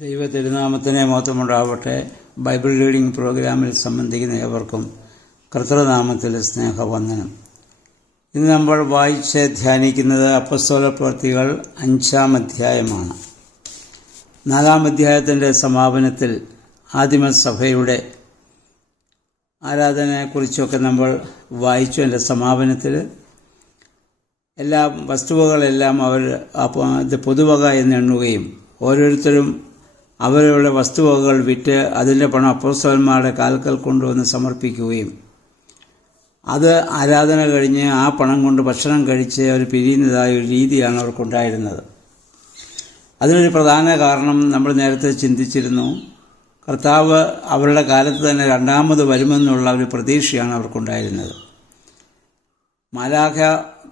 ദൈവ തിരുനാമത്തിനെ മഹത്വമുണ്ടാവട്ടെ. Bible reading പ്രോഗ്രാമിൽ സംബന്ധിക്കുന്ന ഏവർക്കും കർത്തൃനാമത്തിൽ സ്നേഹവന്ദനം. ഇന്ന് നമ്മൾ വായിച്ച് ധ്യാനിക്കുന്നത് അപ്പോസ്തലപ്രവൃത്തികൾ 5-ാം അധ്യായമാണ്. 4-ാം അധ്യായത്തിൻ്റെ സമാപനത്തിൽ ആദിമസഭയുടെ ആരാധനയെക്കുറിച്ചൊക്കെ നമ്മൾ വായിച്ചു. എൻ്റെ സമാപനത്തിൽ എല്ലാ വസ്തുവകളെല്ലാം അവർ പൊതുവക എന്നെണ്ണുകയും ഓരോരുത്തരും അവരുടെ വസ്തുവകകൾ വിറ്റ് അതിൻ്റെ പണം അപ്പോസ്തലന്മാരുടെ കാൽക്കൽ കൊണ്ടുവന്ന് സമർപ്പിക്കുകയും അത് ആരാധന കഴിഞ്ഞ് ആ പണം കൊണ്ട് ഭക്ഷണം കഴിച്ച് അവർ പിരിയുന്നതായ ഒരു രീതിയാണ് അവർക്കുണ്ടായിരുന്നത്. അതിനൊരു പ്രധാന കാരണം നമ്മൾ നേരത്തെ ചിന്തിച്ചിരുന്നു. കർത്താവ് അവരുടെ കാലത്ത് തന്നെ രണ്ടാമത് വരുമെന്നുള്ള ഒരു പ്രതീക്ഷയാണ് അവർക്കുണ്ടായിരുന്നത്. മാലാഖ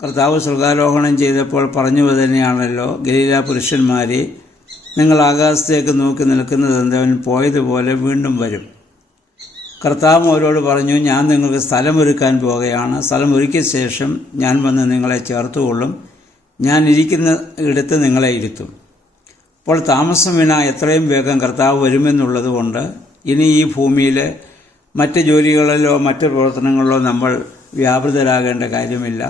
കർത്താവ് സ്വർഗ്ഗാരോഹണം ചെയ്തപ്പോൾ പറഞ്ഞു തന്നെയാണല്ലോ, ഗലീല പുരുഷന്മാരെ, നിങ്ങൾ ആകാശത്തേക്ക് നോക്കി നിൽക്കുന്നത് അവൻ പോയതുപോലെ വീണ്ടും വരും. കർത്താവ് അവരോട് പറഞ്ഞു, ഞാൻ നിങ്ങൾക്ക് സ്ഥലമൊരുക്കാൻ പോകുകയാണ്. സ്ഥലമൊരുക്കിയ ശേഷം ഞാൻ വന്ന് നിങ്ങളെ ചേർത്തുകൊള്ളും. ഞാൻ ഇരിക്കുന്ന ഇടത്ത് നിങ്ങളെ ഇരുത്തും. അപ്പോൾ താമസം വിന എത്രയും വേഗം കർത്താവ് വരുമെന്നുള്ളത് കൊണ്ട് ഇനി ഈ ഭൂമിയിൽ മറ്റ് ജോലികളിലോ മറ്റ് പ്രവർത്തനങ്ങളിലോ നമ്മൾ വ്യാപൃതരാകേണ്ട കാര്യമില്ല.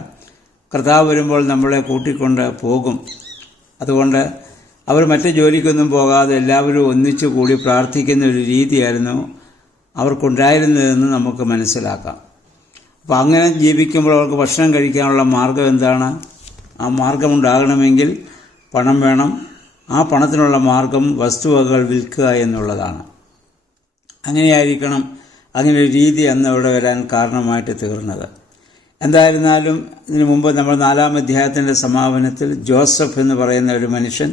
കർത്താവ് വരുമ്പോൾ നമ്മളെ കൂട്ടിക്കൊണ്ട് പോകും. അതുകൊണ്ട് അവർ മറ്റ് ജോലിക്കൊന്നും പോകാതെ എല്ലാവരും ഒന്നിച്ചു കൂടി പ്രാർത്ഥിക്കുന്ന ഒരു രീതിയായിരുന്നു അവർക്കുണ്ടായിരുന്നതെന്ന് നമുക്ക് മനസ്സിലാക്കാം. അപ്പോൾ അങ്ങനെ ജീവിക്കുമ്പോൾ അവർക്ക് ഭക്ഷണം കഴിക്കാനുള്ള മാർഗം എന്താണ്? ആ മാർഗമുണ്ടാകണമെങ്കിൽ പണം വേണം. ആ പണത്തിനുള്ള മാർഗം വസ്തുവകകൾ വിൽക്കുക എന്നുള്ളതാണ്. അങ്ങനെയായിരിക്കണം, അങ്ങനെ ഒരു രീതി അന്ന് അവിടെ വരാൻ കാരണമായിട്ട് തീർന്നത്. എന്തായിരുന്നാലും ഇതിനു മുമ്പ് നമ്മൾ 4-ാം അധ്യായത്തിൻ്റെ സമാപനത്തിൽ ജോസഫ് എന്ന് പറയുന്ന ഒരു മനുഷ്യൻ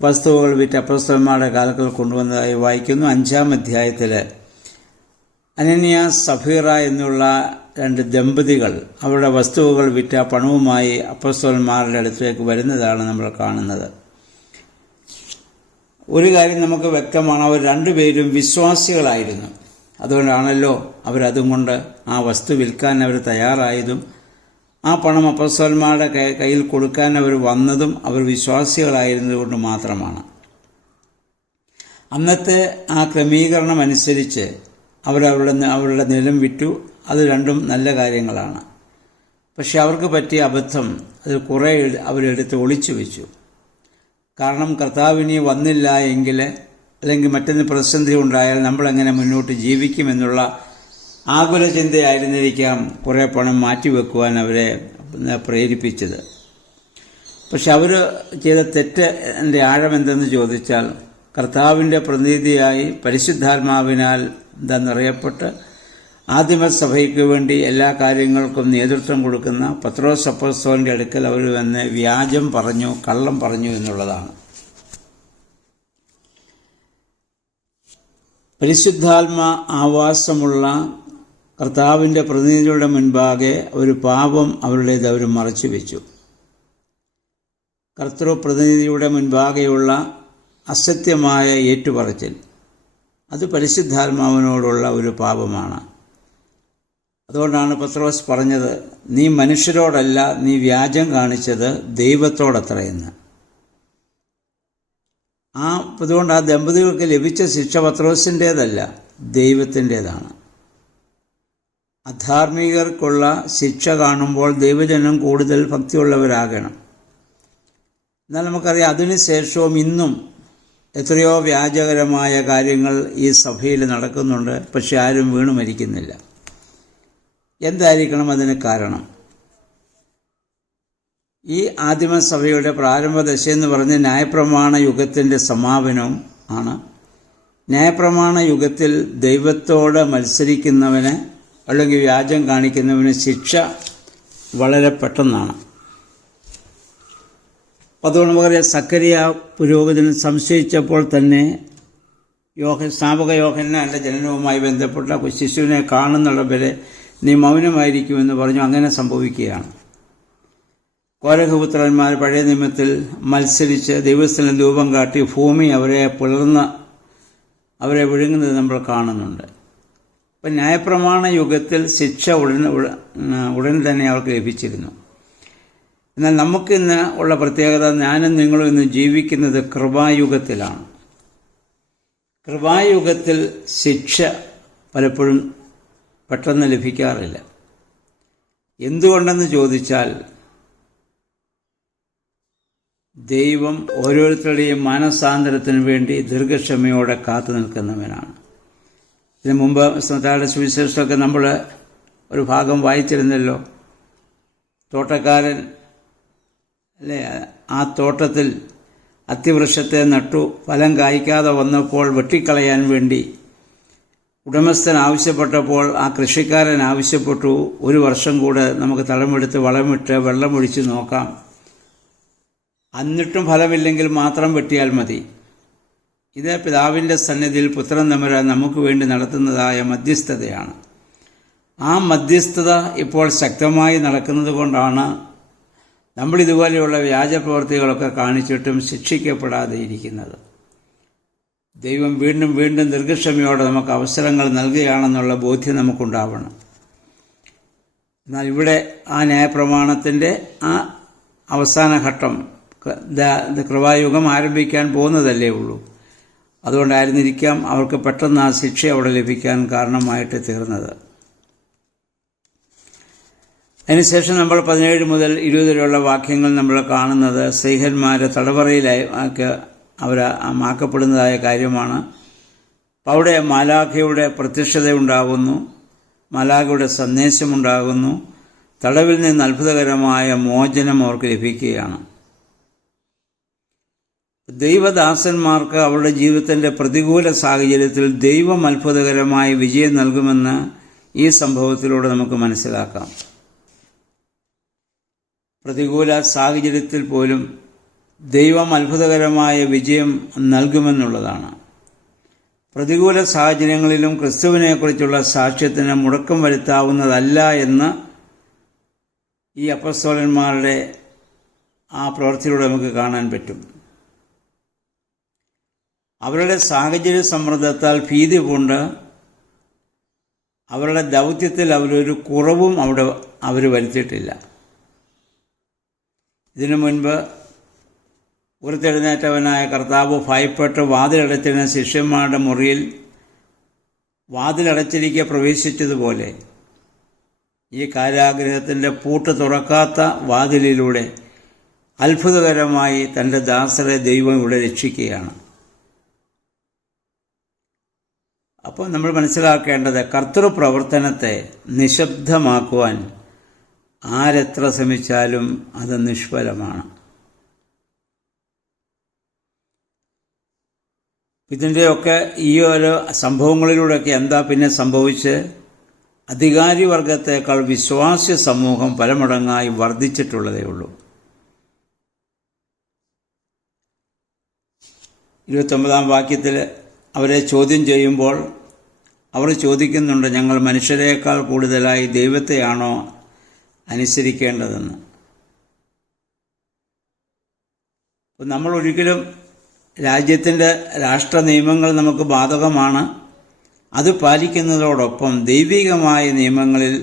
വസ്തുവകൾ വിറ്റ് അപ്പോസ്തലന്മാരുടെ കാൽക്കൽ കൊണ്ടുവന്നതായി വായിക്കുന്നു. 5-ാം അധ്യായത്തിൽ അനനിയാസ് സഫീറ എന്നുള്ള 2 ദമ്പതികൾ അവരുടെ വസ്തുവകൾ വിറ്റ പണവുമായി അപ്പോസ്തലന്മാരുടെ അടുത്തേക്ക് വരുന്നതാണ് നമ്മൾ കാണുന്നത്. ഒരു കാര്യം നമുക്ക് വ്യക്തമാണ്, അവർ രണ്ടുപേരും വിശ്വാസികളായിരുന്നു. അതുകൊണ്ടാണല്ലോ അവരതും കൊണ്ട് ആ വസ്തു വിൽക്കാൻ അവർ തയ്യാറായതും ആ പണം അപ്പോസ്തലന്മാരുടെ കയ്യിൽ കൊടുക്കാൻ അവർ വന്നതും അവർ വിശ്വാസികളായിരുന്നതുകൊണ്ട് മാത്രമാണ്. അന്നത്തെ ആ ക്രമീകരണം അനുസരിച്ച് അവരുടെ നിലം വിറ്റു. അത് രണ്ടും നല്ല കാര്യങ്ങളാണ്. പക്ഷെ അവർക്ക് പറ്റിയ അബദ്ധം അത് കുറേ അവരെടുത്ത് ഒളിച്ചു വെച്ചു. കാരണം കർത്താവിനി വന്നില്ല എങ്കിൽ, അല്ലെങ്കിൽ മറ്റൊന്ന് പ്രതിസന്ധി ഉണ്ടായാൽ നമ്മളെങ്ങനെ മുന്നോട്ട് ജീവിക്കുമെന്നുള്ള ആകുല ചിന്തയായിരുന്നിരിക്കാം കുറേ പണം മാറ്റിവെക്കുവാൻ അവരെ പ്രേരിപ്പിച്ചത്. പക്ഷെ അവർ ചെയ്ത തെറ്റിൻ്റെ ആഴമെന്തെന്ന് ചോദിച്ചാൽ, കർത്താവിൻ്റെ പ്രതിനിധിയായി പരിശുദ്ധാത്മാവിനാൽ നിറയപ്പെട്ട് ആദിമസഭയ്ക്ക് വേണ്ടി എല്ലാ കാര്യങ്ങൾക്കും നേതൃത്വം കൊടുക്കുന്ന പത്രോസ് അപ്പോസ്തലന്റെ അടുക്കൽ അവർ വന്ന് വ്യാജം പറഞ്ഞു, കള്ളം പറഞ്ഞു എന്നുള്ളതാണ്. പരിശുദ്ധാത്മ ആവാസമുള്ള കർത്താവിൻ്റെ പ്രതിനിധികളുടെ മുൻപാകെ ഒരു പാപം അവരുടേത് അവർ മറച്ചു വെച്ചു. കർത്തൃപ്രതിനിധിയുടെ മുൻപാകെയുള്ള അസത്യമായ ഏറ്റുപറച്ചിൽ അത് പരിശുദ്ധാത്മാവിനോടുള്ള ഒരു പാപമാണ്. അതുകൊണ്ടാണ് പത്രോസ് പറഞ്ഞത്, നീ മനുഷ്യരോടല്ല, നീ വ്യാജം കാണിച്ചത് ദൈവത്തോടത്രയെന്ന്. അതുകൊണ്ട് ആ ദമ്പതികൾക്ക് ലഭിച്ച ശിക്ഷ പത്രോസിൻ്റേതല്ല, ദൈവത്തിൻ്റേതാണ്. അധാർമികർക്കുള്ള ശിക്ഷ കാണുമ്പോൾ ദൈവജനം കൂടുതൽ ഭക്തിയുള്ളവരാകണം. എന്നാൽ നമുക്കറിയാം, അതിനുശേഷവും ഇന്നും എത്രയോ വ്യാജകരമായ കാര്യങ്ങൾ ഈ സഭയിൽ നടക്കുന്നുണ്ട്. പക്ഷെ ആരും വീണു മരിക്കുന്നില്ല. എന്തായിരിക്കണം അതിന് കാരണം? ഈ ആദിമസഭയുടെ പ്രാരംഭദശയെന്ന് പറഞ്ഞ് ന്യായപ്രമാണ യുഗത്തിൻ്റെ സമാപനവും ആണ്. ന്യായപ്രമാണ യുഗത്തിൽ ദൈവത്തോട് മത്സരിക്കുന്നവന് അല്ലെങ്കിൽ വ്യാജം കാണിക്കുന്നവന് ശിക്ഷ വളരെ പെട്ടെന്നാണ്. അതുകൊണ്ട് നമുക്കറിയാം, സക്കറിയ പുരോഹിതൻ സംശയിച്ചപ്പോൾ തന്നെ സ്നാപക യോഹന്നാന്റെ ജനനവുമായി ബന്ധപ്പെട്ട ശിശുവിനെ കാണുന്നുള്ള വരെ നീ മൗനമായിരിക്കുമെന്ന് പറഞ്ഞു. അങ്ങനെ സംഭവിക്കുകയാണ്. കോരഹപുത്രന്മാർ പഴയ നിയമത്തിൽ മത്സരിച്ച് ദൈവസ്ഥലം ധൂപം കാട്ടി ഭൂമി അവരെ വിഴുങ്ങുന്നത് നമ്മൾ കാണുന്നുണ്ട്. അപ്പം ന്യായപ്രമാണ യുഗത്തിൽ ശിക്ഷ ഉടൻ തന്നെ അവർക്ക് ലഭിച്ചിരുന്നു. എന്നാൽ നമുക്കിന്ന് ഉള്ള പ്രത്യേകത, ഞാനും നിങ്ങളും ഇന്ന് ജീവിക്കുന്നത് കൃപായുഗത്തിലാണ്. കൃപായുഗത്തിൽ ശിക്ഷ പലപ്പോഴും പെട്ടെന്ന് ലഭിക്കാറില്ല. എന്തുകൊണ്ടെന്ന് ചോദിച്ചാൽ ദൈവം ഓരോരുത്തരുടെയും മാനസാന്തരത്തിന് വേണ്ടി ദീർഘക്ഷമയോടെ കാത്തു നിൽക്കുന്നവനാണ്. ഇതിനു മുമ്പ് മത്തായിയുടെ സുവിശേഷമൊക്കെ നമ്മൾ ഒരു ഭാഗം വായിച്ചിരുന്നല്ലോ. തോട്ടക്കാരൻ അല്ലേ, ആ തോട്ടത്തിൽ അത്തിവൃക്ഷത്തെ നട്ടു, ഫലം കായ്ക്കാതെ വന്നപ്പോൾ വെട്ടിക്കളയാൻ വേണ്ടി ഉടമസ്ഥൻ ആവശ്യപ്പെട്ടപ്പോൾ ആ കൃഷിക്കാരൻ ആവശ്യപ്പെട്ടു, 1 വർഷം കൂടെ നമുക്ക് തടമെടുത്ത് വളമിട്ട് വെള്ളമൊഴിച്ച് നോക്കാം, എന്നിട്ടും ഫലമില്ലെങ്കിൽ മാത്രം വെട്ടിയാൽ മതി. ഇത് പിതാവിൻ്റെ സന്നിധിയിൽ പുത്രൻ തമ്പുരാൻ നമുക്ക് വേണ്ടി നടത്തുന്നതായ മധ്യസ്ഥതയാണ്. ആ മധ്യസ്ഥത ഇപ്പോൾ ശക്തമായി നടക്കുന്നത് കൊണ്ടാണ് നമ്മൾ ഇതുപോലെയുള്ള വ്യാജപ്രവൃത്തികളൊക്കെ കാണിച്ചിട്ടും ശിക്ഷിക്കപ്പെടാതെ ഇരിക്കുന്നത്. ദൈവം വീണ്ടും വീണ്ടും ദീർഘക്ഷമയോടെ നമുക്ക് അവസരങ്ങൾ നൽകുകയാണെന്നുള്ള ബോധ്യം നമുക്കുണ്ടാവണം. എന്നാൽ ഇവിടെ ആ ന്യായപ്രമാണത്തിൻ്റെ ആ അവസാന ഘട്ടം, കൃപായുഗം ആരംഭിക്കാൻ പോകുന്നതല്ലേ ഉള്ളൂ. അതുകൊണ്ടായിരുന്നിരിക്കാം അവർക്ക് പെട്ടെന്ന് ആ ശിക്ഷ അവിടെ ലഭിക്കാൻ കാരണമായിട്ട് തീർന്നത്. അതിനുശേഷം നമ്മൾ 17 മുതൽ 20 വരെയുള്ള വാക്യങ്ങൾ നമ്മൾ കാണുന്നത് സ്ലീഹന്മാരെ തടവറയിലായി ആക്കപ്പെടുന്നതായ കാര്യമാണ്. അപ്പോൾ അവിടെ മാലാഖയുടെ പ്രത്യക്ഷതയുണ്ടാകുന്നു, മാലാഖയുടെ സന്ദേശമുണ്ടാകുന്നു, തടവിൽ നിന്ന് അത്ഭുതകരമായ മോചനം അവർക്ക് ലഭിക്കുകയാണ്. ദൈവദാസന്മാർക്ക് അവരുടെ ജീവിതത്തിൻ്റെ പ്രതികൂല സാഹചര്യത്തിൽ ദൈവം അത്ഭുതകരമായ വിജയം നൽകുമെന്ന് ഈ സംഭവത്തിലൂടെ നമുക്ക് മനസ്സിലാക്കാം. പ്രതികൂല സാഹചര്യത്തിൽ പോലും ദൈവം അത്ഭുതകരമായ വിജയം നൽകുമെന്നുള്ളതാണ്. പ്രതികൂല സാഹചര്യങ്ങളിലും ക്രിസ്തുവിനെക്കുറിച്ചുള്ള സാക്ഷ്യത്തിന് മുടക്കം വരുത്താവുന്നതല്ല എന്ന് ഈ അപ്പസ്തോലന്മാരുടെ ആ പ്രവൃത്തിയിലൂടെ നമുക്ക് കാണാൻ പറ്റും. അവരുടെ സാഹചര്യ സമ്മർദ്ദത്താൽ ഭീതി കൊണ്ട് അവരുടെ ദൗത്യത്തിൽ അവരൊരു കുറവും അവർ വരുത്തിയിട്ടില്ല. ഇതിനു മുൻപ് ഉയർത്തെഴുന്നേറ്റവനായ കർത്താവ് ഭയപ്പെട്ട് വാതിലടച്ചിരുന്ന ശിഷ്യന്മാരുടെ മുറിയിൽ വാതിലടച്ചിരിക്കെ പ്രവേശിച്ചതുപോലെ ഈ കാരാഗൃഹത്തിൻ്റെ പൂട്ട് തുറക്കാത്ത വാതിലിലൂടെ അത്ഭുതകരമായി തൻ്റെ ദാസരെ ദൈവം ഇവിടെ രക്ഷിക്കുകയാണ്. അപ്പോൾ നമ്മൾ മനസ്സിലാക്കേണ്ടത് കർത്തൃപ്രവർത്തനത്തെ നിശബ്ദമാക്കുവാൻ ആരെത്ര ശ്രമിച്ചാലും അത് നിഷ്ഫലമാണ്. ഇതിൻ്റെയൊക്കെ ഈ ഒരു സംഭവങ്ങളിലൂടെയൊക്കെ എന്താ പിന്നെ സംഭവിച്ച് അധികാരി വർഗത്തേക്കാൾ വിശ്വാസ്യ സമൂഹം പലമടങ്ങായി വർദ്ധിച്ചിട്ടുള്ളതേ ഉള്ളൂ. 29-ാം വാക്യത്തിൽ അവരെ ചോദ്യം ചെയ്യുമ്പോൾ അവർ ചോദിക്കുന്നുണ്ട്, ഞങ്ങൾ മനുഷ്യരെക്കാൾ കൂടുതലായി ദൈവത്തെയാണോ അനുസരിക്കേണ്ടതെന്ന്. അപ്പോൾ നമ്മൾ ഒരിക്കലും രാജ്യത്തിൻ്റെ രാഷ്ട്ര നിയമങ്ങൾ നമുക്ക് ബാധകമാണ്, അത് പാലിക്കുന്നതോടൊപ്പം ദൈവികമായ നിയമങ്ങളിൽ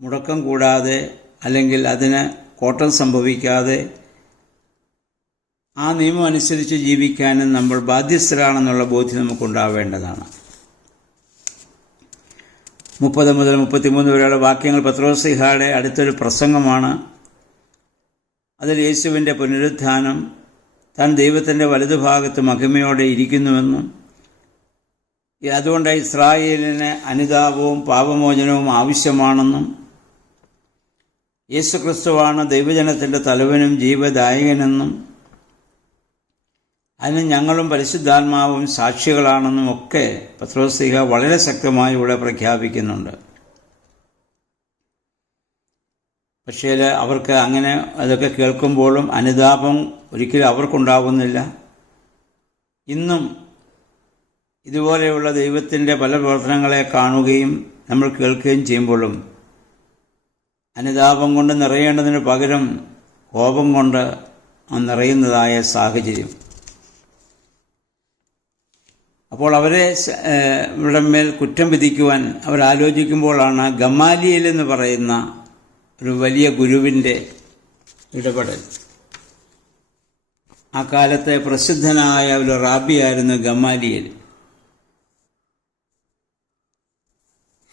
മുടക്കം കൂടാതെ അല്ലെങ്കിൽ അതിന് കോട്ടം സംഭവിക്കാതെ ആ നിയമം അനുസരിച്ച് ജീവിക്കാനും നമ്മൾ ബാധ്യസ്ഥരാണെന്നുള്ള ബോധ്യം നമുക്കുണ്ടാവേണ്ടതാണ്. 30 മുതൽ 33 വരെയുള്ള വാക്യങ്ങൾ പത്രോസ്ലീഹായുടെ അടുത്തൊരു പ്രസംഗമാണ്. അതിൽ യേശുവിൻ്റെ പുനരുത്ഥാനം, താൻ ദൈവത്തിൻ്റെ വലതുഭാഗത്ത് മഹിമയോടെ ഇരിക്കുന്നുവെന്നും അതുകൊണ്ട് ഇസ്രായേലിന് അനുതാപവും പാപമോചനവും ആവശ്യമാണെന്നും യേശുക്രിസ്തുവാണ് ദൈവജനത്തിൻ്റെ തലവനും ജീവദായകനെന്നും അതിന് ഞങ്ങളും പരിശുദ്ധാത്മാവും സാക്ഷികളാണെന്നും ഒക്കെ പത്രോസ്ലീഹ വളരെ ശക്തമായി ഇവിടെ പ്രഖ്യാപിക്കുന്നുണ്ട്. പക്ഷേ അവർക്ക് അങ്ങനെ അതൊക്കെ കേൾക്കുമ്പോഴും അനുതാപം ഒരിക്കലും അവർക്കുണ്ടാകുന്നില്ല. ഇന്നും ഇതുപോലെയുള്ള ദൈവത്തിൻ്റെ പല പ്രവർത്തനങ്ങളെ കാണുകയും നമ്മൾ കേൾക്കുകയും ചെയ്യുമ്പോഴും അനുതാപം കൊണ്ട് നിറയേണ്ടതിന് പകരം കോപം കൊണ്ട് നിറയുന്നതായ സാഹചര്യം. അപ്പോൾ അവരെ ഇവിടെ മേൽ കുറ്റം വിധിക്കുവാൻ അവരാലോചിക്കുമ്പോഴാണ് ഗമാലിയേൽ എന്ന് പറയുന്ന ഒരു വലിയ ഗുരുവിൻ്റെ ഇടപെടൽ. ആ കാലത്തെ പ്രസിദ്ധനായ ഒരു റാബിയായിരുന്നു ഗമാലിയേൽ.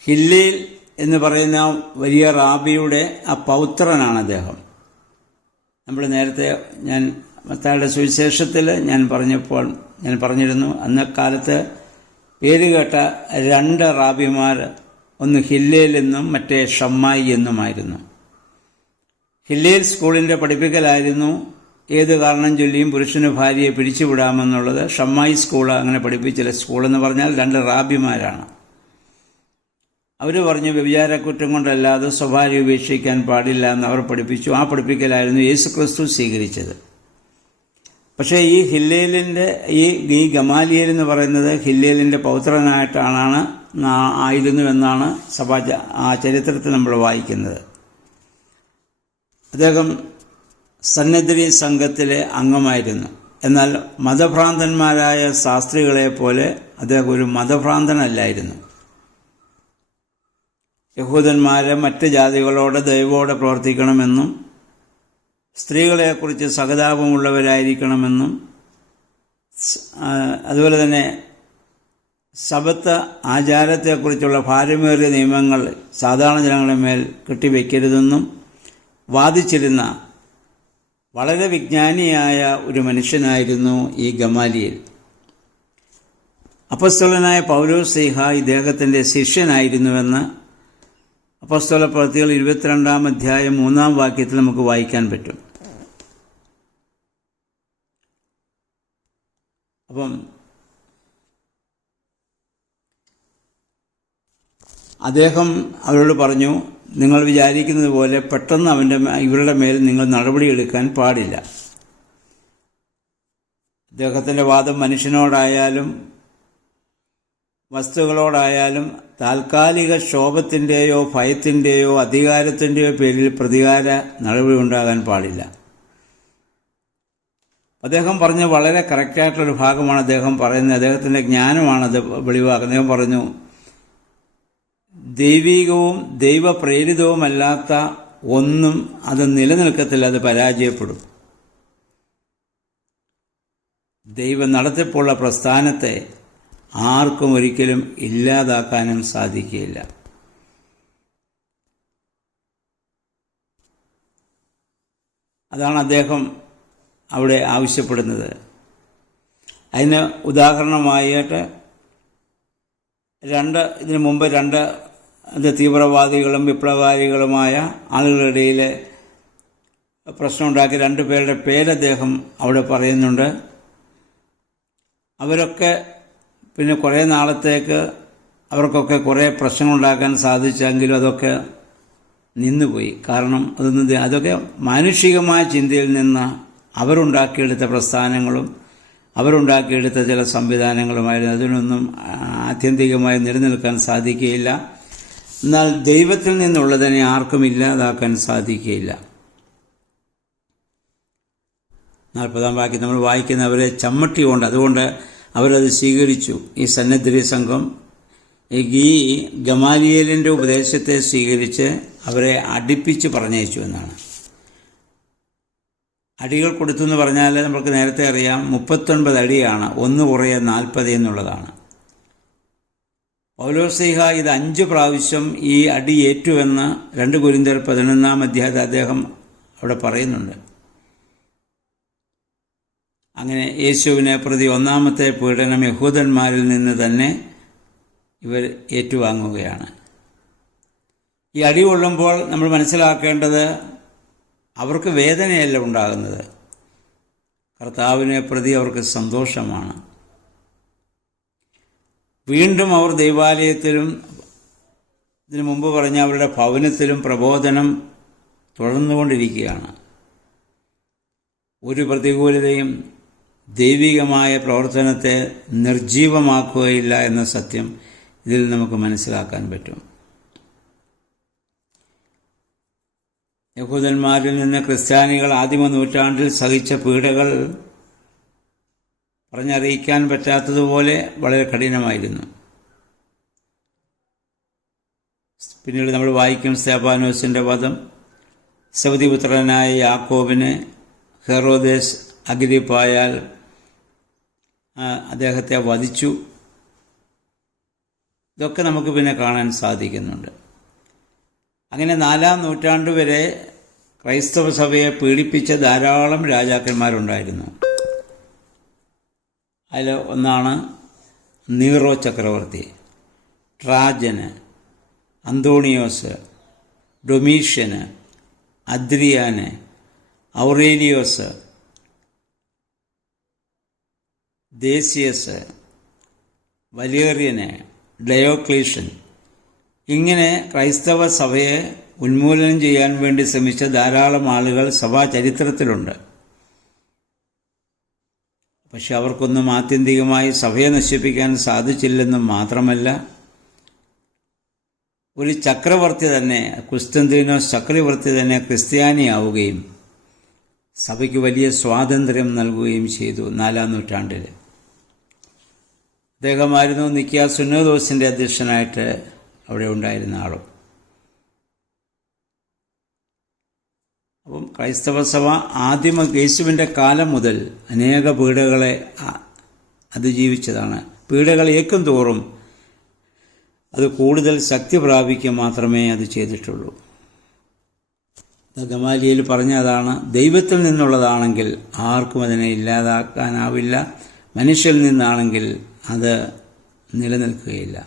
ഹില്ലേൽ എന്ന് പറയുന്ന വലിയ റാബിയുടെ ആ പൗത്രനാണ് അദ്ദേഹം. നമ്മൾ നേരത്തെ ഞാൻ മത്തായിയുടെ സുവിശേഷത്തിൽ ഞാൻ പറഞ്ഞിരുന്നു, അന്നക്കാലത്ത് പേരുകേട്ട 2 റാബിമാർ, ഒന്ന് ഹില്ലേൽ എന്നും മറ്റേ ഷമ്മായി എന്നുമായിരുന്നു. ഹില്ലേൽ സ്കൂളിൻ്റെ പഠിപ്പിക്കലായിരുന്നു ഏത് കാരണം ചൊല്ലിയും പുരുഷന് ഭാര്യയെ പിരിച്ചുവിടാമെന്നുള്ളത്. ഷമ്മായി സ്കൂൾ അങ്ങനെ പഠിപ്പിച്ചില്ല. സ്കൂളെന്ന് പറഞ്ഞാൽ 2 റാബിമാരാണ്. അവർ പറഞ്ഞു വ്യഭിചാരക്കുറ്റം കൊണ്ടല്ലാതെ സ്വഭാര്യ ഉപേക്ഷിക്കാൻ പാടില്ല എന്ന് അവർ പഠിപ്പിച്ചു. ആ പഠിപ്പിക്കലായിരുന്നു യേശുക്രിസ്തു സ്വീകരിച്ചത്. പക്ഷേ ഈ ഹില്ലേലിൻ്റെ ഈ ഗമാലിയേൽ എന്ന് പറയുന്നത് ഹില്ലേലിൻ്റെ ആയിരുന്നു എന്നാണ് ആ ചരിത്രത്തിൽ നമ്മൾ വായിക്കുന്നത്. അദ്ദേഹം സന്നദ്ധി സംഘത്തിലെ അംഗമായിരുന്നു. എന്നാൽ മതഭ്രാന്തന്മാരായ ശാസ്ത്രികളെ പോലെ അദ്ദേഹം ഒരു മതഭ്രാന്തനല്ലായിരുന്നു. യഹൂദന്മാരെ മറ്റ് ജാതികളോട് ദൈവത്തോടെ പ്രവർത്തിക്കണമെന്നും സ്ത്രീകളെക്കുറിച്ച് സഹതാപമുള്ളവരായിരിക്കണമെന്നും അതുപോലെ തന്നെ ശബത്ത് ആചാരത്തെക്കുറിച്ചുള്ള ഭാരമേറിയ നിയമങ്ങൾ സാധാരണ ജനങ്ങളുടെ മേൽ കെട്ടിവെക്കരുതെന്നും വാദിച്ചിരുന്ന വളരെ വിജ്ഞാനിയായ ഒരു മനുഷ്യനായിരുന്നു ഈ ഗമാലിയേൽ. അപ്പസ്തലനായ പൗലോസ് ഇദ്ദേഹത്തിൻ്റെ ശിഷ്യനായിരുന്നുവെന്ന് അപ്പസ്തല പ്രവൃത്തികൾ 22-ാം അധ്യായം 3-ാം വാക്യത്തിൽ നമുക്ക് വായിക്കാൻ പറ്റും. അപ്പം അദ്ദേഹം അവരോട് പറഞ്ഞു, നിങ്ങൾ വിചാരിക്കുന്നത് പോലെ പെട്ടെന്ന് ഇവരുടെ മേൽ നിങ്ങൾ നടപടിയെടുക്കാൻ പാടില്ല. അദ്ദേഹത്തിൻ്റെ വാദം മനുഷ്യനോടായാലും വസ്തുക്കളോടായാലും താൽക്കാലിക ക്ഷോഭത്തിൻ്റെയോ ഭയത്തിൻ്റെയോ അധികാരത്തിൻ്റെയോ പേരിൽ പ്രതികാര നടപടി ഉണ്ടാകാൻ പാടില്ല. അദ്ദേഹം പറഞ്ഞ വളരെ കറക്റ്റായിട്ടുള്ളൊരു ഭാഗമാണ് അദ്ദേഹം പറയുന്നത്. അദ്ദേഹത്തിൻ്റെ ജ്ഞാനമാണത് വെളിവാക്കുന്നത്. അദ്ദേഹം പറഞ്ഞു, ദൈവികവും ദൈവപ്രേരിതവുമല്ലാത്ത ഒന്നും അത് നിലനിൽക്കത്തില്ല, അത് പരാജയപ്പെടും. ദൈവം നടത്തിപ്പുള്ള പ്രസ്ഥാനത്തെ ആർക്കും ഒരിക്കലും ഇല്ലാതാക്കാനും സാധിക്കുകയില്ല. അതാണ് അദ്ദേഹം അവിടെ ആവശ്യപ്പെടുന്നത്. അതിന് ഉദാഹരണമായിട്ട് ഇതിനു മുമ്പ് 2 തീവ്രവാദികളും വിപ്ലവകാരികളുമായ ആളുകളുടെ ഇടയിൽ പ്രശ്നമുണ്ടാക്കിയ 2 പേരുടെ പേരദ്ദേഹം അവിടെ പറയുന്നുണ്ട്. അവരൊക്കെ പിന്നെ കുറേ നാളത്തേക്ക് അവർക്കൊക്കെ കുറേ പ്രശ്നങ്ങളുണ്ടാക്കാൻ സാധിച്ചെങ്കിലും അതൊക്കെ നിന്നുപോയി. കാരണം അതൊക്കെ മാനുഷികമായ ചിന്തയിൽ നിന്ന് അവരുണ്ടാക്കിയെടുത്ത പ്രസ്ഥാനങ്ങളും അവരുണ്ടാക്കിയെടുത്ത ചില സംവിധാനങ്ങളുമായിരുന്നു. അതിനൊന്നും ആത്യന്തികമായി നിലനിൽക്കാൻ സാധിക്കുകയില്ല. എന്നാൽ ദൈവത്തിൽ നിന്നുള്ളതിനെ ആർക്കും ഇല്ലാതാക്കാൻ സാധിക്കുകയില്ല. 40-ാം വാക്യം നമ്മൾ വായിക്കുന്നവരെ ചമ്മട്ടി കൊണ്ട്, അതുകൊണ്ട് അവരത് സ്വീകരിച്ചു. ഈ സന്നദ്ധി സംഘം ഈ ഗമാലിയേലിൻ്റെ ഉപദേശത്തെ സ്വീകരിച്ച് അവരെ അടിപ്പിച്ച് പറഞ്ഞയച്ചു എന്നാണ്. അടികൾ കൊടുത്തു എന്ന് പറഞ്ഞാൽ നമുക്ക് നേരത്തെ അറിയാം 39 അടിയാണ്, 1 കുറയെ 40 എന്നുള്ളതാണ്. പൗലോസ് ഇത് 5 പ്രാവശ്യം ഈ അടി ഏറ്റുവെന്ന് 2 കൊരിന്ത്യർ 11-ാം അധ്യായത്തിൽ അദ്ദേഹം അവിടെ പറയുന്നുണ്ട്. അങ്ങനെ യേശുവിനെ പ്രതി 1-ാമത്തെ പീഡനം യഹൂദന്മാരിൽ നിന്ന് തന്നെ ഇവർ ഏറ്റുവാങ്ങുകയാണ്. ഈ അടി കൊള്ളുമ്പോൾ നമ്മൾ മനസ്സിലാക്കേണ്ടത് അവർക്ക് വേദനയല്ല ഉണ്ടാകുന്നത്, കർത്താവിനെ പ്രതി അവർക്ക് സന്തോഷമാണ്. വീണ്ടും അവർ ദൈവാലയത്തിലും ഇതിനു മുമ്പ് പറഞ്ഞ അവരുടെ ഭവനത്തിലും പ്രബോധനം തുടർന്നുകൊണ്ടിരിക്കുകയാണ്. ഒരു പ്രതികൂലതയും ദൈവികമായ പ്രവർത്തനത്തെ നിർജീവമാക്കുകയില്ല എന്ന സത്യം ഇതിൽ നമുക്ക് മനസ്സിലാക്കാൻ പറ്റും. യഹൂദന്മാരിൽ നിന്ന് ക്രിസ്ത്യാനികൾ ആദിമ നൂറ്റാണ്ടിൽ സഹിച്ച പീഡകൾ പറഞ്ഞറിയിക്കാൻ പറ്റാത്തതുപോലെ വളരെ കഠിനമായിരുന്നു. പിന്നീട് നമ്മൾ വായിക്കും സ്തെഫാനോസിൻ്റെ വധം, സൗദിപുത്രനായ യാക്കോബിനെ ഹെറോദേസ് അഗ്രിപ്പായാൽ അദ്ദേഹത്തെ വധിച്ചു. ഇതൊക്കെ നമുക്ക് പിന്നെ കാണാൻ സാധിക്കുന്നുണ്ട്. അങ്ങനെ 4-ാം നൂറ്റാണ്ട് വരെ ക്രൈസ്തവ സഭയെ പീഡിപ്പിച്ച ധാരാളം രാജാക്കന്മാരുണ്ടായിരുന്നു. അതിൽ ഒന്നാണ് നീറോ ചക്രവർത്തി, ട്രാജന്, അന്തോണിയോസ്, ഡൊമീഷ്യന്, അദ്രിയാന്, ഔറേലിയോസ്, ദേശിയസ്, വലേറിയന്, ഡയോക്ലീഷ്യൻ. ഇങ്ങനെ ക്രൈസ്തവ സഭയെ ഉന്മൂലനം ചെയ്യാൻ വേണ്ടി ശ്രമിച്ച ധാരാളം ആളുകൾ സഭാ ചരിത്രത്തിലുണ്ട്. പക്ഷെ അവർക്കൊന്നും ആത്യന്തികമായി സഭയെ നശിപ്പിക്കാൻ സാധിച്ചില്ലെന്നും മാത്രമല്ല, ഒരു ചക്രവർത്തി തന്നെ, കുസ്തന്തീനോസ് ചക്രവർത്തി തന്നെ ക്രിസ്ത്യാനിയാവുകയും സഭയ്ക്ക് വലിയ സ്വാതന്ത്ര്യം നൽകുകയും ചെയ്തു 4-ാം നൂറ്റാണ്ടിൽ. അദ്ദേഹമായിരുന്നു നിക്കിയ സുന്നോദോസിൻ്റെ അധ്യക്ഷനായിട്ട് അവിടെ ഉണ്ടായിരുന്ന ആളും. അപ്പം ക്രൈസ്തവ സഭ ആദിമ യേശുവിൻ്റെ കാലം മുതൽ അനേക പീഡകളെ അതിജീവിച്ചതാണ്. പീഡകൾ ഏക്കും തോറും അത് കൂടുതൽ ശക്തി പ്രാപിക്കുക മാത്രമേ അത് ചെയ്തിട്ടുള്ളൂ. ഗമാലിയേൽ പറഞ്ഞതാണ്, ദൈവത്തിൽ നിന്നുള്ളതാണെങ്കിൽ ആർക്കും അതിനെ ഇല്ലാതാക്കാനാവില്ല, മനുഷ്യരിൽ നിന്നാണെങ്കിൽ അത് നിലനിൽക്കുകയില്ല.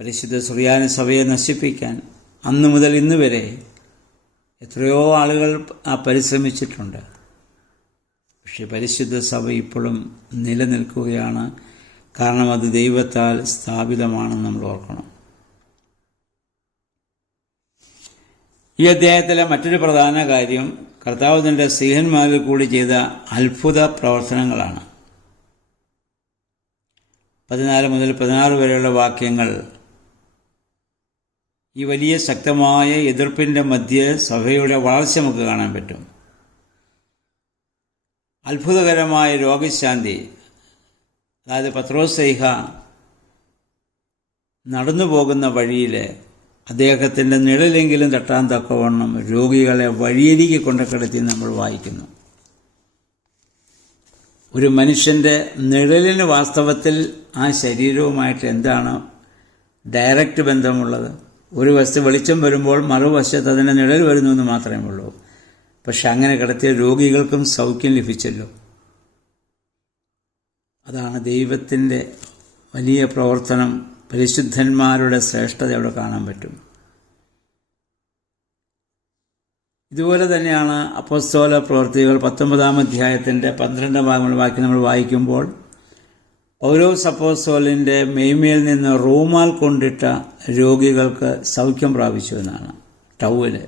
പരിശുദ്ധ സുറിയാനി സഭയെ നശിപ്പിക്കാൻ അന്നു മുതൽ ഇന്ന് വരെ എത്രയോ ആളുകൾ പരിശ്രമിച്ചിട്ടുണ്ട്. പക്ഷെ പരിശുദ്ധ സഭ ഇപ്പോഴും നിലനിൽക്കുകയാണ്. കാരണം അത് ദൈവത്താൽ സ്ഥാപിതമാണെന്ന് നമ്മൾ ഓർക്കണം. ഈ അധ്യായത്തിലെ മറ്റൊരു പ്രധാന കാര്യം കർത്താവ് തൻ്റെ സ്ലീഹന്മാരിൽ കൂടി ചെയ്ത അത്ഭുത പ്രവർത്തനങ്ങളാണ്. 14 മുതൽ 16 വരെയുള്ള വാക്യങ്ങൾ ഈ വലിയ ശക്തമായ എതിർപ്പിൻ്റെ മധ്യേ സഭയുടെ വളർച്ച നമുക്ക് കാണാൻ പറ്റും. അത്ഭുതകരമായ രോഗശാന്തി, അതായത് പത്രോസ്ലീഹ നടന്നു പോകുന്ന വഴിയിൽ അദ്ദേഹത്തിൻ്റെ നിഴലെങ്കിലും തട്ടാൻ തക്കവണ്ണം രോഗികളെ വഴിയരികെ കൊണ്ടുകിടത്തി നമ്മൾ വായിക്കുന്നു. ഒരു മനുഷ്യൻ്റെ നിഴലിന് വാസ്തവത്തിൽ ആ ശരീരവുമായിട്ട് എന്താണ് ഡയറക്റ്റ് ബന്ധമുള്ളത്? ഒരു വശത്ത് വെളിച്ചം വരുമ്പോൾ മറുവശത്ത് അതിൻ്റെ നിഴൽ വരുന്നു എന്ന് മാത്രമേ ഉള്ളൂ. പക്ഷെ അങ്ങനെ കിടത്തിയ രോഗികൾക്കും സൗഖ്യം ലഭിച്ചല്ലോ. അതാണ് ദൈവത്തിൻ്റെ വലിയ പ്രവർത്തനം. പരിശുദ്ധന്മാരുടെ ശ്രേഷ്ഠത അവിടെ കാണാൻ പറ്റും. ഇതുപോലെ തന്നെയാണ് അപ്പോസ്തല പ്രവൃത്തികൾ 19-ാം അധ്യായത്തിൻ്റെ 12-ാം വാക്യം നമ്മൾ വായിക്കുമ്പോൾ പൗലോസ് അപ്പോസ്തലൻ്റെ മേയ്മയിൽ നിന്ന് റൂമാൽ കൊണ്ടിട്ട രോഗികൾക്ക് സൗഖ്യം പ്രാപിച്ചു എന്നാണ്. ടവല്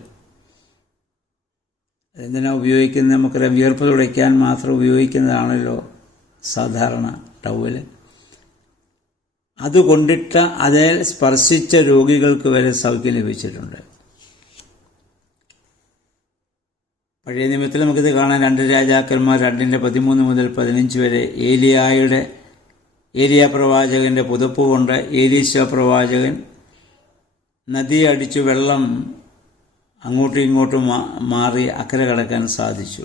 അതെന്തിനാണ് ഉപയോഗിക്കുന്നത്? നമുക്കറിയാം, വിയർപ്പ് തുടയ്ക്കാൻ മാത്രം ഉപയോഗിക്കുന്നതാണല്ലോ സാധാരണ ടവല്. അതുകൊണ്ടിട്ട അതേ സ്പർശിച്ച രോഗികൾക്ക് വരെ സൗഖ്യം ലഭിച്ചിട്ടുണ്ട്. പഴയ നിയമത്തിൽ നമുക്കിത് കാണാൻ 2 രാജാക്കന്മാർ 2:13 മുതൽ 15 വരെ ഏലിയ പ്രവാചകൻ്റെ പുതപ്പ് കൊണ്ട് ഏലീശ പ്രവാചകൻ നദിയെ അടിച്ചു വെള്ളം അങ്ങോട്ടും ഇങ്ങോട്ടും മാറി അക്കരെ കടക്കാൻ സാധിച്ചു.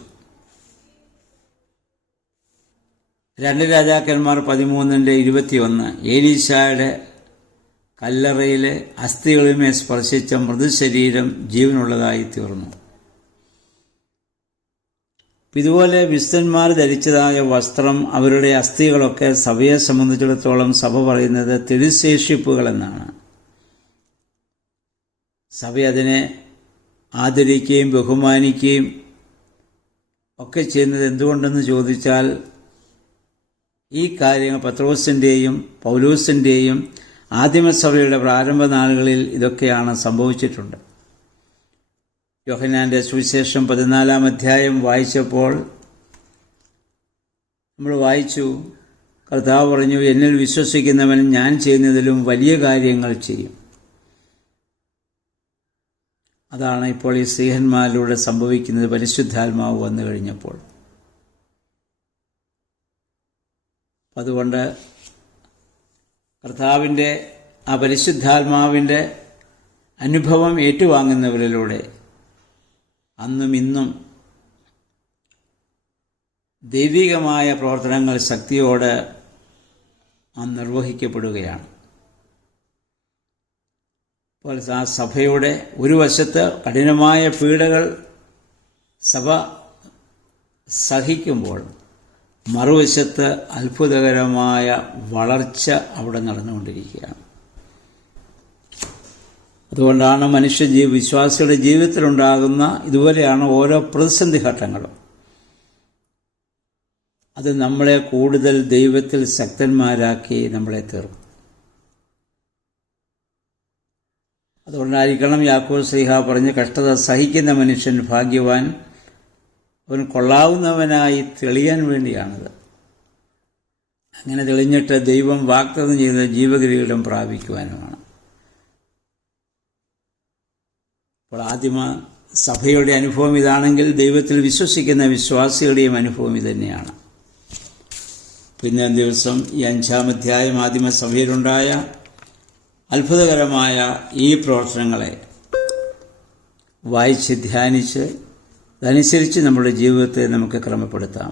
2 രാജാക്കന്മാർ 13:21 ഏലീശായുടെ കല്ലറയിലെ അസ്ഥികളുമേ സ്പർശിച്ച മൃദുശരീരം ജീവനുള്ളതായി തീർന്നു. ഇതുപോലെ വിശുദ്ധന്മാർ ധരിച്ചതായ വസ്ത്രം, അവരുടെ അസ്ഥികളൊക്കെ സഭയെ സംബന്ധിച്ചിടത്തോളം സഭ പറയുന്നത് തിരുശേഷിപ്പുകൾ എന്നാണ്. സഭ അതിനെ ആദരിക്കുകയും ബഹുമാനിക്കുകയും ഒക്കെ ചെയ്യുന്നത് എന്തുകൊണ്ടെന്ന് ചോദിച്ചാൽ, ഈ കാര്യങ്ങൾ പത്രോസിൻ്റെയും പൗലോസിൻ്റെയും ആദിമസഭയുടെ പ്രാരംഭ നാളുകളിൽ ഇതൊക്കെയാണ് സംഭവിച്ചിട്ടുണ്ട്. യോഹന്നാൻ്റെ സുവിശേഷം 14-ാം അധ്യായം വായിച്ചപ്പോൾ നമ്മൾ വായിച്ചു, കർത്താവ് പറഞ്ഞു, എന്നിൽ വിശ്വസിക്കുന്നവൻ ഞാൻ ചെയ്യുന്നതിലും വലിയ കാര്യങ്ങൾ ചെയ്യും. അതാണ് ഇപ്പോൾ ഈ സ്ലീഹന്മാരിലൂടെ സംഭവിക്കുന്നത് പരിശുദ്ധാത്മാവ് വന്നു കഴിഞ്ഞപ്പോൾ. അതുകൊണ്ട് കർത്താവിൻ്റെ ആ പരിശുദ്ധാത്മാവിൻ്റെ അനുഭവം ഏറ്റുവാങ്ങുന്നവരിലൂടെ അന്നും ഇന്നും ദൈവികമായ പ്രവർത്തനങ്ങൾ ശക്തിയോടെ നിർവഹിക്കപ്പെടുകയാണ്. അപ്പോൾ ആ സഭയുടെ ഒരു വശത്ത് കഠിനമായ പീഡകൾ സഭ സഹിക്കുമ്പോൾ മറുവശത്ത് അത്ഭുതകരമായ വളർച്ച അവിടെ നടന്നുകൊണ്ടിരിക്കുകയാണ്. അതുകൊണ്ടാണ് വിശ്വാസിയുടെ ജീവിതത്തിലുണ്ടാകുന്ന ഇതുപോലെയാണ് ഓരോ പ്രതിസന്ധി ഘട്ടങ്ങളും. അത് നമ്മളെ കൂടുതൽ ദൈവത്തിൽ ശക്തന്മാരാക്കി നമ്മളെ തീർക്കും. അതുകൊണ്ടായിരിക്കണം യാക്കോബ് ശ്ലീഹ പറഞ്ഞ്, കഷ്ടത സഹിക്കുന്ന മനുഷ്യൻ ഭാഗ്യവാൻ, അവൻ കൊള്ളാവുന്നവനായി തെളിയാൻ വേണ്ടിയാണത്. അങ്ങനെ തെളിഞ്ഞിട്ട് ദൈവം വാഗ്ദത്തം ചെയ്ത ജീവകിരീടം പ്രാപിക്കുവാനുമാണ്. അപ്പോൾ ആദിമ സഭയുടെ അനുഭവം ഇതാണെങ്കിൽ ദൈവത്തിൽ വിശ്വസിക്കുന്ന വിശ്വാസികളുടെയും അനുഭവം ഇതുതന്നെയാണ്. പിന്നെ ദിവസം ഈ 5-ാം അധ്യായം ആദിമസഭയിലുണ്ടായ അത്ഭുതകരമായ ഈ പ്രവർത്തനങ്ങളെ വായിച്ച് ധ്യാനിച്ച് അതനുസരിച്ച് നമ്മുടെ ജീവിതത്തെ നമുക്ക് ക്രമപ്പെടുത്താം.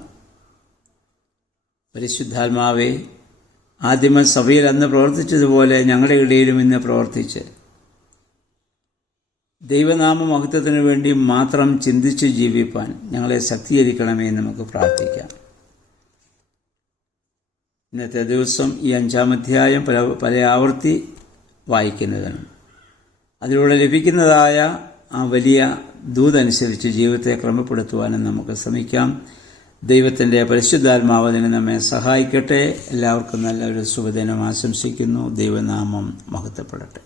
പരിശുദ്ധാത്മാവേ, ആദിമസഭയിൽ അന്ന് പ്രവർത്തിച്ചതുപോലെ ഞങ്ങളുടെ ഇടയിലും ഇന്ന് പ്രവർത്തിച്ച് ദൈവനാമ മഹത്വത്തിനു വേണ്ടി മാത്രം ചിന്തിച്ച് ജീവിപ്പാൻ ഞങ്ങളെ ശക്തീകരിക്കണമേ എന്ന് നമുക്ക് പ്രാർത്ഥിക്കാം. ഇന്നത്തെ ദിവസം ഈ 5-ാം അധ്യായം പല ആവർത്തി വായിക്കുന്നതിനും അതിലൂടെ ലഭിക്കുന്നതായ ആ വലിയ ദൂതനുസരിച്ച് ജീവിതത്തെ ക്രമപ്പെടുത്തുവാനും നമുക്ക് ശ്രമിക്കാം. ദൈവത്തിൻ്റെ പരിശുദ്ധാത്മാവ് അതിന് നമ്മെ സഹായിക്കട്ടെ. എല്ലാവർക്കും നല്ലൊരു ശുഭദിനം ആശംസിക്കുന്നു. ദൈവനാമം മഹത്വപ്പെടട്ടെ.